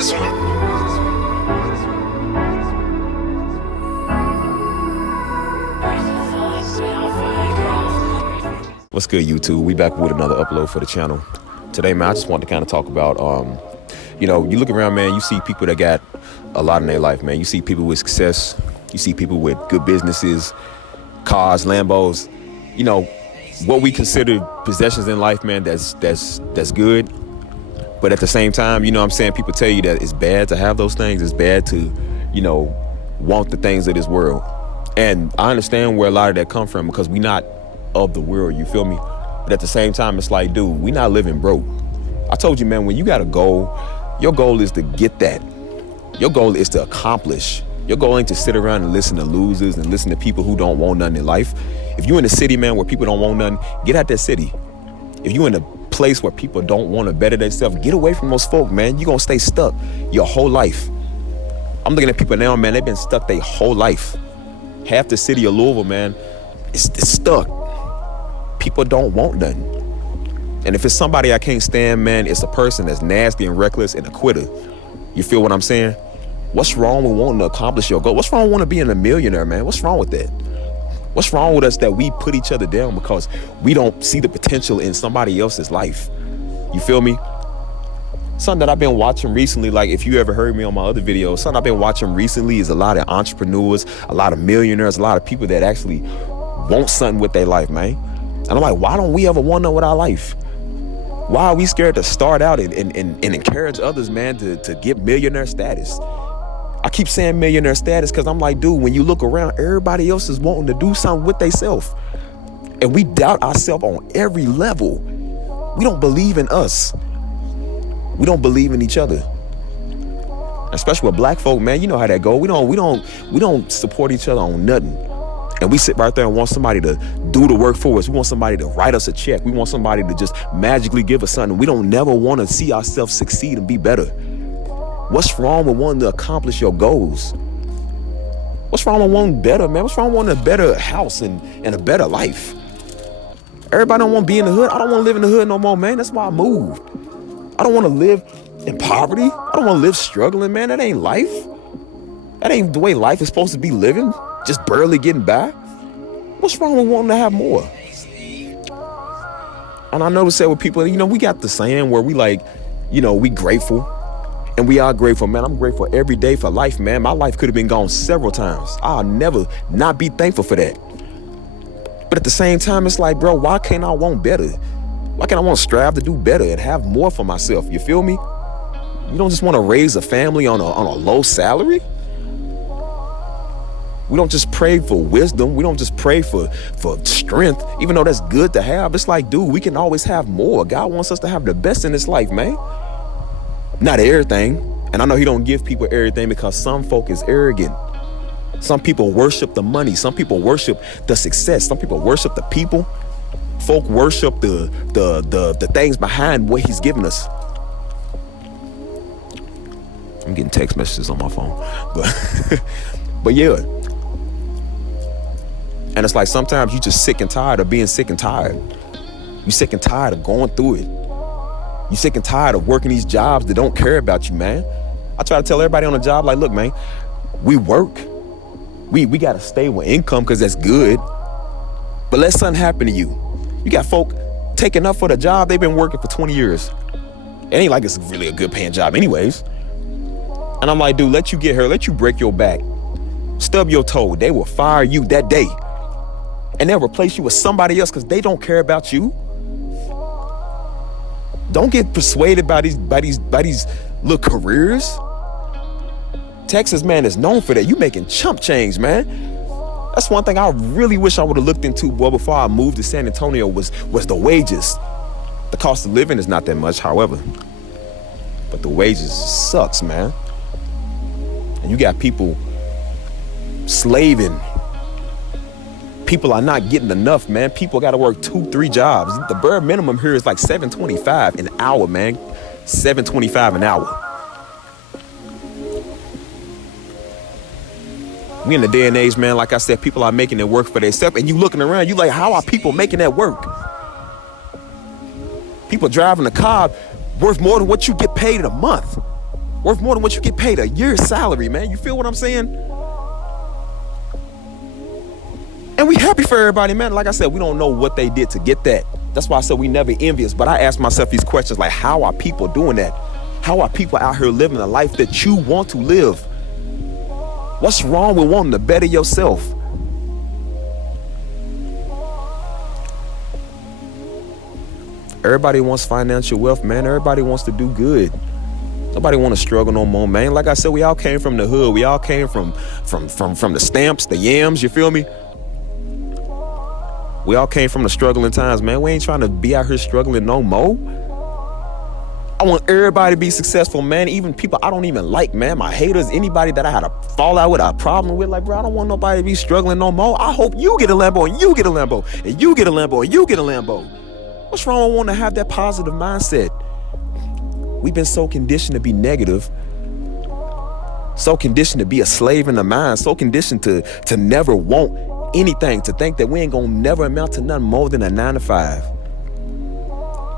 What's good, YouTube? We back with another upload for the channel. Today, man, I just wanted to kind of talk about, you look around, man, you see people that got a lot in their life, man. You see people with success. You see people with good businesses, cars, Lambos. What we consider possessions in life, man, that's good. But at the same time, people tell you that it's bad to have those things. It's bad to, want the things of this world. And I understand where a lot of that come from because we not of the world, you feel me? But at the same time, it's like, dude, we not living broke. I told you, man, when you got a goal, your goal is to get that. Your goal is to accomplish. Your goal ain't to sit around and listen to losers and listen to people who don't want nothing in life. If you in a city, man, where people don't want nothing, get out that city. If you in a place where people don't want to better themselves, get away from those folk, man. You're going to stay stuck your whole life. I'm looking at people now, man, they've been stuck their whole life. Half the city of Louisville, man, it's stuck. People don't want nothing. And if it's somebody I can't stand, man, it's a person that's nasty and reckless and a quitter. You feel what I'm saying? What's wrong with wanting to accomplish your goal? What's wrong with wanting to be a millionaire, man? What's wrong with that? What's wrong with us that we put each other down because we don't see the potential in somebody else's life? You feel me? Something that I've been watching recently, like if you ever heard me on my other videos, something I've been watching recently is a lot of entrepreneurs, a lot of millionaires, a lot of people that actually want something with their life, man. And I'm like, why don't we ever want to know with our life? Why are we scared to start out and encourage others, man, to get millionaire status? I keep saying millionaire status because I'm like, dude, when you look around, everybody else is wanting to do something with themselves. And we doubt ourselves on every level. We don't believe in us. We don't believe in each other. Especially with black folk, man, you know how that go. We don't support each other on nothing. And we sit right there and want somebody to do the work for us. We want somebody to write us a check. We want somebody to just magically give us something. We don't never want to see ourselves succeed and be better. What's wrong with wanting to accomplish your goals? What's wrong with wanting better, man? What's wrong with wanting a better house and a better life? Everybody don't want to be in the hood. I don't want to live in the hood no more, man. That's why I moved. I don't want to live in poverty. I don't want to live struggling, man. That ain't life. That ain't the way life is supposed to be living. Just barely getting by. What's wrong with wanting to have more? And I noticed that with people, we got the saying where we like, we grateful. And we are grateful, man. I'm grateful every day for life, man. My life could have been gone several times. I'll never not be thankful for that. But at the same time, it's like, bro, why can't I want better? Why can't I want to strive to do better and have more for myself? You feel me? You don't just want to raise a family on a low salary? We don't just pray for wisdom. We don't just pray for strength, even though that's good to have. It's like, dude, we can always have more. God wants us to have the best in this life, man. Not everything. And I know he don't give people everything because some folk is arrogant. Some people worship the money. Some people worship the success. Some people worship the people. Folk worship the things behind what he's given us. I'm getting text messages on my phone. But yeah. And it's like sometimes you just sick and tired of being sick and tired. You sick and tired of going through it. You sick and tired of working these jobs that don't care about you, man. I try to tell everybody on the job, like, look, man, we work. We got to stay with income because that's good. But let something happen to you. You got folk taking up for the job they've been working for 20 years. It ain't like it's really a good paying job anyways. And I'm like, dude, let you get hurt. Let you break your back. Stub your toe. They will fire you that day. And they'll replace you with somebody else because they don't care about you. Don't get persuaded by these little careers. Texas, man, is known for that. You making chump change, man. That's one thing I really wish I would have looked into, boy, before I moved to San Antonio was the wages. The cost of living is not that much, however. But the wages sucks, man. And you got people slaving. People are not getting enough, man. People got to work 2-3 jobs. The bare minimum here is like $7.25 an hour, man. $7.25 an hour. We in the day and age, man, like I said, people are making it work for themselves. And you looking around, you like, how are people making that work? People driving a car worth more than what you get paid in a month. Worth more than what you get paid a year's salary, man. You feel what I'm saying? And we happy for everybody, man. Like I said, we don't know what they did to get that. That's why I said we never envious. But I ask myself these questions like, how are people doing that? How are people out here living the life that you want to live? What's wrong with wanting to better yourself? Everybody wants financial wealth, man. Everybody wants to do good. Nobody want to struggle no more, man. Like I said, we all came from the hood. We all came from the stamps, the yams, you feel me? We all came from the struggling times, man. We ain't trying to be out here struggling no more. I want everybody to be successful, man. Even people I don't even like, man. My haters, anybody that I had a fallout with, a problem with. Like, bro, I don't want nobody to be struggling no more. I hope you get a Lambo and you get a Lambo and you get a Lambo and you get a Lambo. What's wrong with wanting to have that positive mindset? We've been so conditioned to be negative, so conditioned to be a slave in the mind, so conditioned to never want anything, to think that we ain't gonna never amount to nothing more than a 9 to 5.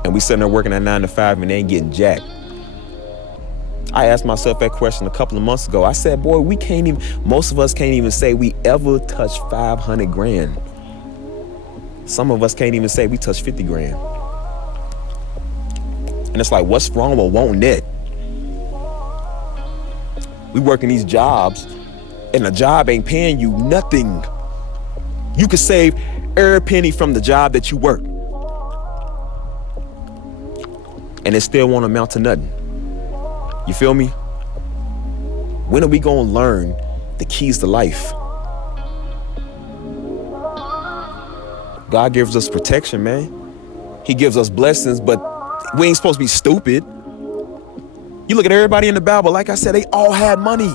And we sitting there working at 9 to 5 and they ain't getting jack. I asked myself that question a couple of months ago. I said, boy, most of us can't even say we ever touched 500 grand. Some of us can't even say we touched 50 grand. And it's like, what's wrong with wanting that? We working these jobs and the job ain't paying you nothing. You could save every penny from the job that you work, and it still won't amount to nothing. You feel me? When are we gonna learn the keys to life? God gives us protection, man. He gives us blessings, but we ain't supposed to be stupid. You look at everybody in the Bible, like I said, they all had money.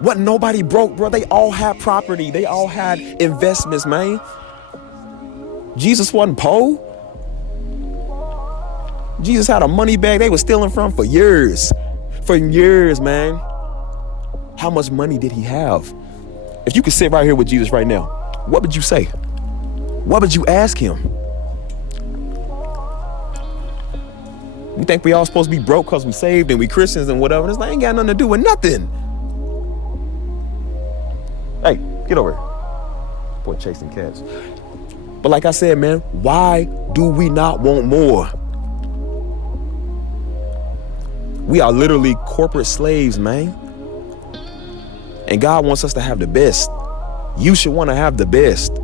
Wasn't nobody broke, bro. They all had property. They all had investments, man. Jesus wasn't poor. Jesus had a money bag they were stealing from for years. For years, man. How much money did he have? If you could sit right here with Jesus right now, what would you say? What would you ask him? We think we all supposed to be broke because we saved and we Christians and whatever. This ain't got nothing to do with nothing. Hey, get over here. Boy, chasing cats. But like I said, man, why do we not want more? We are literally corporate slaves, man. And God wants us to have the best. You should want to have the best.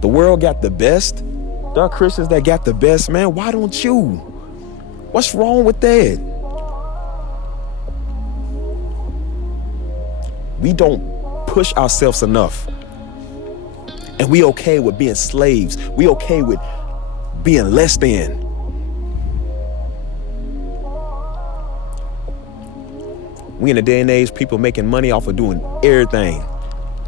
The world got the best. There are Christians that got the best, man. Why don't you? What's wrong with that? We don't push ourselves enough. And we okay with being slaves. We okay with being less than. We in a day and age, people making money off of doing everything.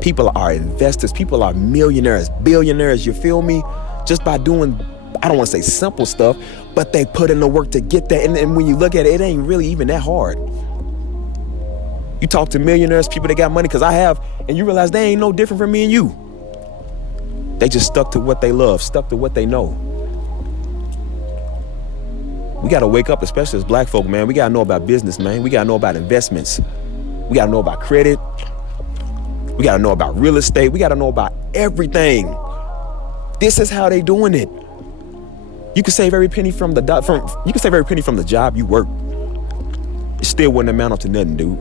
People are investors. People are millionaires, billionaires, you feel me? Just by doing, I don't want to say simple stuff, but they put in the work to get that. And when you look at it, it ain't really even that hard. You talk to millionaires, people that got money, because I have, and you realize they ain't no different from me and you. They just stuck to what they love, stuck to what they know. We got to wake up, especially as black folk, man. We got to know about business, man. We got to know about investments. We got to know about credit. We got to know about real estate. We got to know about everything. This is how they doing it. You can save every penny from the job you work. It still wouldn't amount up to nothing, dude.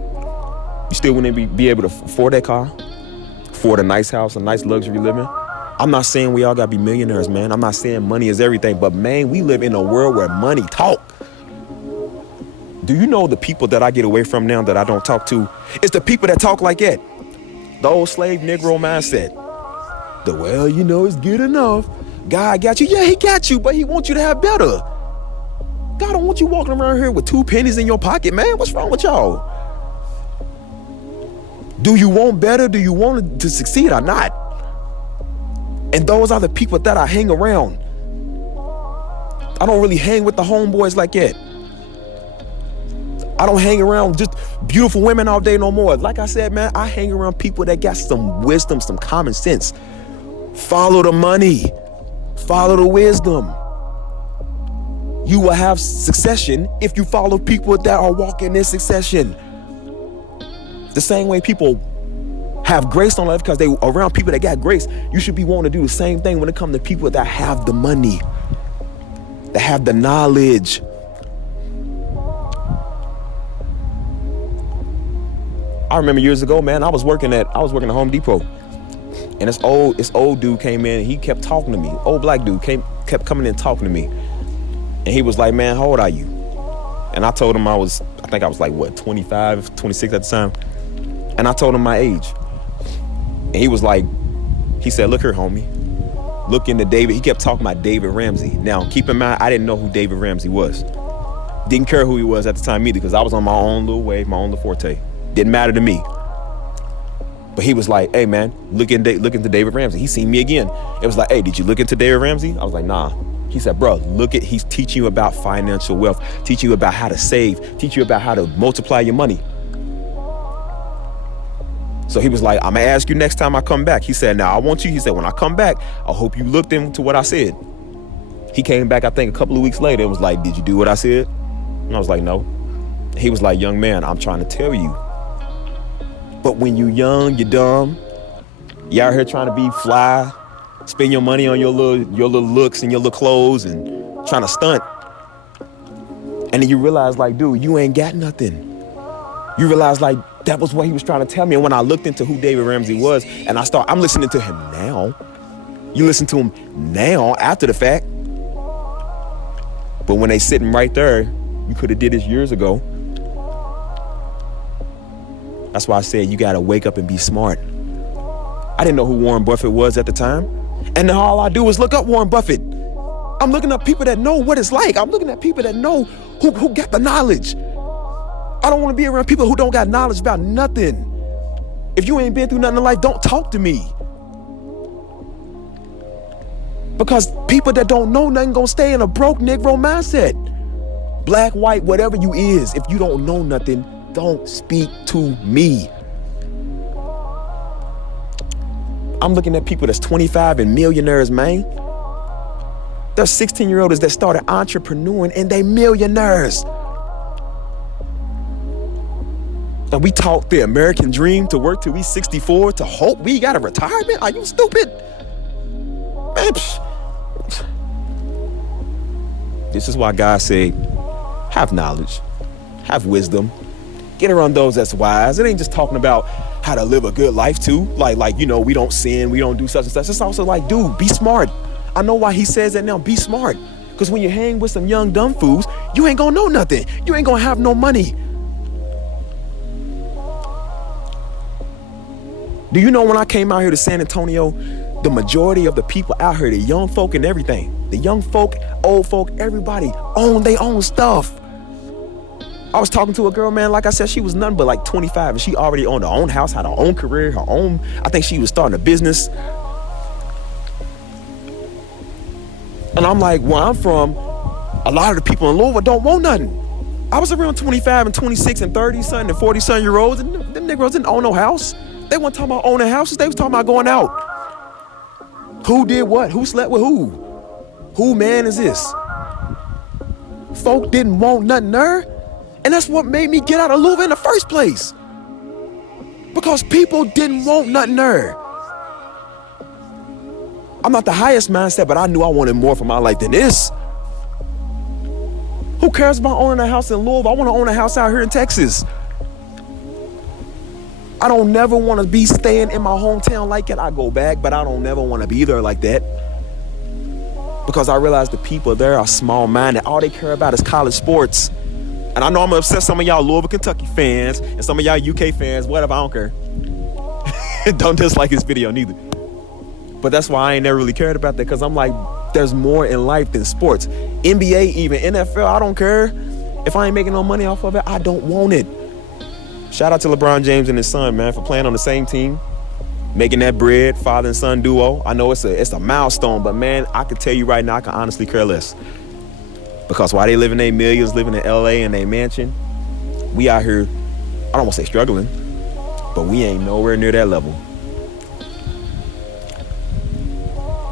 You still wouldn't be able to afford that car, afford a nice house, a nice luxury living. I'm not saying we all gotta be millionaires, man. I'm not saying money is everything, but man, we live in a world where money talk. Do you know the people that I get away from now that I don't talk to? It's the people that talk like that. The old slave Negro mindset. Well, you know, it's good enough. God got you. Yeah, he got you, but he wants you to have better. God don't want you walking around here with 2 pennies in your pocket, man. What's wrong with y'all? Do you want better? Do you want to succeed or not? And those are the people that I hang around. I don't really hang with the homeboys like that. I don't hang around just beautiful women all day no more. Like I said, man, I hang around people that got some wisdom, some common sense. Follow the money. Follow the wisdom. You will have succession if you follow people that are walking in succession. The same way people have grace on life because they around people that got grace, you should be wanting to do the same thing when it comes to people that have the money, that have the knowledge. I remember years ago, man, I was working at Home Depot, and this old dude came in and he kept talking to me. Old black dude kept coming in talking to me. And he was like, man, how old are you? And I told him I think I was like, what, 25, 26 at the time? And I told him my age. And he was like, he said, look here, homie. Look into David. He kept talking about David Ramsey. Now, keep in mind, I didn't know who David Ramsey was. Didn't care who he was at the time either, because I was on my own little wave, my own little forte. Didn't matter to me. But he was like, hey, man, look into David Ramsey. He seen me again. It was like, hey, did you look into David Ramsey? I was like, nah. He said, bro, he's teaching you about financial wealth, teaching you about how to save, teaching you about how to multiply your money. So he was like, I'm gonna ask you next time I come back. He said, now he said, when I come back, I hope you looked into what I said. He came back, I think a couple of weeks later and was like, did you do what I said? And I was like, no. He was like, young man, I'm trying to tell you. But when you young, you're dumb. You out here trying to be fly, spend your money on your little looks and your little clothes and trying to stunt. And then you realize, like, dude, you ain't got nothing. You realize, like, that was what he was trying to tell me. And when I looked into who David Ramsey was, and I'm listening to him now. You listen to him now after the fact. But when they sitting right there, you could have did this years ago. That's why I said you got to wake up and be smart. I didn't know who Warren Buffett was at the time. And then all I do is look up Warren Buffett. I'm looking up people that know what it's like. I'm looking at people that know who got the knowledge. I don't want to be around people who don't got knowledge about nothing. If you ain't been through nothing in life, don't talk to me. Because people that don't know nothing gonna stay in a broke Negro mindset. Black, white, whatever you is, if you don't know nothing, don't speak to me. I'm looking at people that's 25 and millionaires, man. There's 16-year-olds that started entrepreneuring and they millionaires. And we taught the American dream to work till we 64 to hope we got a retirement? Are you stupid? Man, this is why God said, have knowledge, have wisdom, get around those that's wise. It ain't just talking about how to live a good life too. Like, you know, we don't sin, we don't do such and such. It's also like, dude, be smart. I know why he says that now, be smart. Because when you hang with some young dumb fools, you ain't gonna know nothing. You ain't gonna have no money. Do you know when I came out here to San Antonio, the majority of the people out here, the young folk and everything, the young folk, old folk, everybody own their own stuff. I was talking to a girl, man, like I said, she was nothing but like 25 and she already owned her own house, had her own career, I think she was starting a business. And I'm like, where I'm from, a lot of the people in Louisville don't want nothing. I was around 25 and 26 and 30 something and 40 something year olds, and them niggas didn't own no house. They weren't talking about owning houses, they was talking about going out. Who did what? Who slept with who? Who man is this? Folk didn't want nothing there. And that's what made me get out of Louisville in the first place. Because people didn't want nothing there. I'm not the highest mindset, but I knew I wanted more for my life than this. Who cares about owning a house in Louisville? I want to own a house out here in Texas. I don't never want to be staying in my hometown like it. I go back, but I don't never want to be there like that. Because I realize the people there are small-minded. All they care about is college sports. And I know I'm going to upset some of y'all Louisville, Kentucky fans and some of y'all UK fans, whatever, I don't care. Don't dislike this video neither. But that's why I ain't never really cared about that, because I'm like, there's more in life than sports. NBA, even NFL, I don't care. If I ain't making no money off of it, I don't want it. Shout out to LeBron James and his son, man, for playing on the same team, making that bread, father and son duo. I know it's a milestone, but man, I can tell you right now, I can honestly care less. Because while they living their millions, living in LA in their mansion, we out here, I don't want to say struggling, but we ain't nowhere near that level.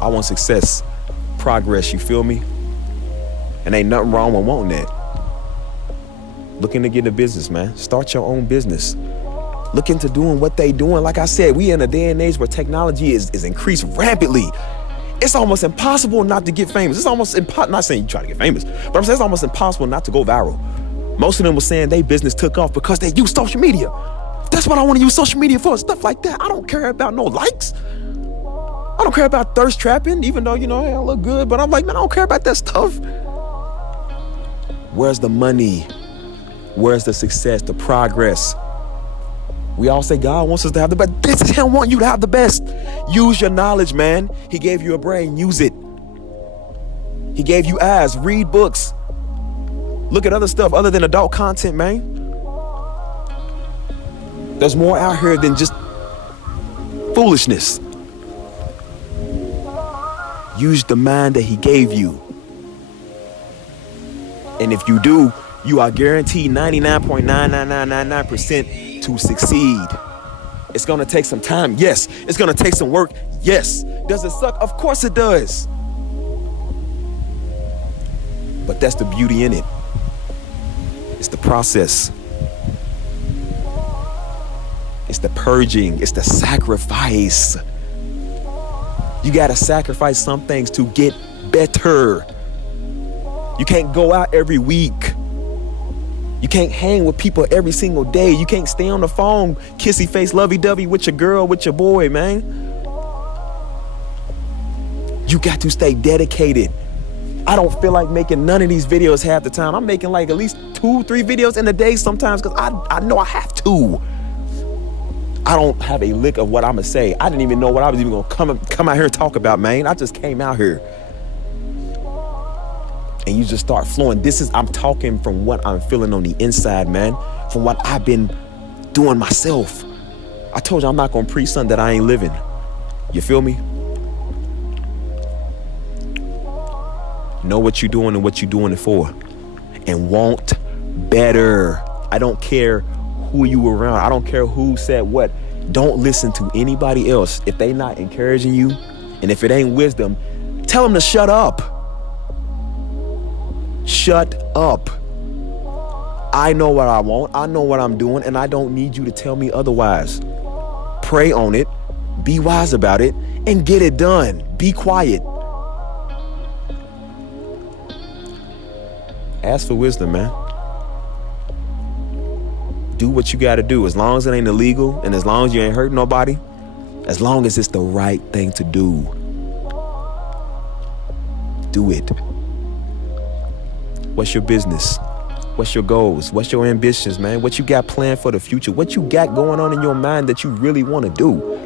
I want success, progress, you feel me? And ain't nothing wrong with wanting that. Looking to get a business, man. Start your own business. Look into doing what they doing. Like I said, we in a day and age where technology is increased rapidly. It's almost impossible not to get famous. It's almost impossible, not saying you try to get famous, but I'm saying it's almost impossible not to go viral. Most of them were saying their business took off because they use social media. That's what I want to use social media for, stuff like that. I don't care about no likes. I don't care about thirst trapping, even though, hey, I look good, but I'm like, man, I don't care about that stuff. Where's the money? Where's the success, the progress? We all say God wants us to have the best. This is Him wanting you to have the best. Use your knowledge, man. He gave you a brain. Use it. He gave you eyes. Read books. Look at other stuff other than adult content, man. There's more out here than just foolishness. Use the mind that He gave you. And if you do, you are guaranteed 99.99999% to succeed. It's gonna take some time, yes. It's gonna take some work, yes. Does it suck? Of course it does. But that's the beauty in it. It's the process. It's the purging. It's the sacrifice. You gotta sacrifice some things to get better. You can't go out every week. You can't hang with people every single day. You can't stay on the phone, kissy face, lovey-dovey with your girl, with your boy, man. You got to stay dedicated. I don't feel like making none of these videos half the time. I'm making like at least 2-3 videos in a day sometimes because I know I have to. I don't have a lick of what I'm going to say. I didn't even know what I was even going to come out here and talk about, man. I just came out here. And you just start flowing. I'm talking from what I'm feeling on the inside, man. From what I've been doing myself. I told you I'm not going to preach something that I ain't living. You feel me? Know what you're doing and what you're doing it for. And want better. I don't care who you were around. I don't care who said what. Don't listen to anybody else. If they not encouraging you, and if it ain't wisdom, tell them to shut up. Shut up. I know what I want. I know what I'm doing, and I don't need you to tell me otherwise. Pray on it. Be wise about it, and get it done. Be quiet. Ask for wisdom, man. Do what you got to do. As long as it ain't illegal, and as long as you ain't hurting nobody, as long as it's the right thing to do, do it. What's your business? What's your goals? What's your ambitions, man? What you got planned for the future? What you got going on in your mind that you really want to do?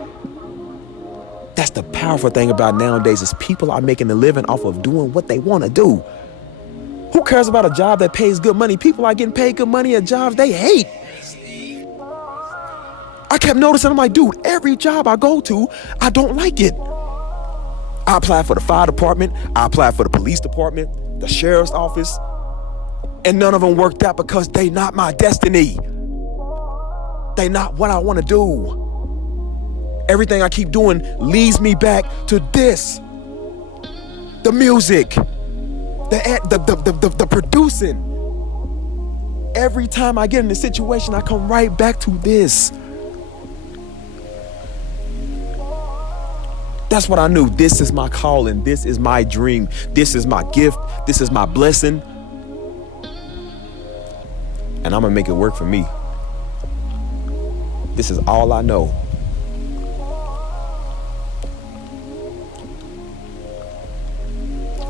That's the powerful thing about nowadays is people are making a living off of doing what they want to do. Who cares about a job that pays good money? People are getting paid good money at jobs they hate. I kept noticing, I'm like, dude, every job I go to, I don't like it. I applied for the fire department. I applied for the police department, the sheriff's office. And none of them worked out because they not my destiny. They not what I want to do. Everything I keep doing leads me back to this. The music. The producing. Every time I get in a situation, I come right back to this. That's what I knew. This is my calling. This is my dream. This is my gift. This is my blessing. And I'm going to make it work for me. This is all I know.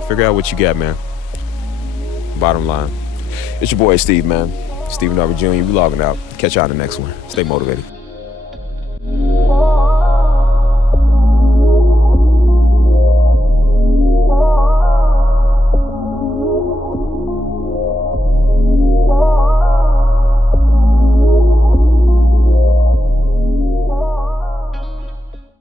Figure out what you got, man. Bottom line. It's your boy, Steve, man. Stephen Darby Jr. We logging out. Catch y'all in the next one. Stay motivated.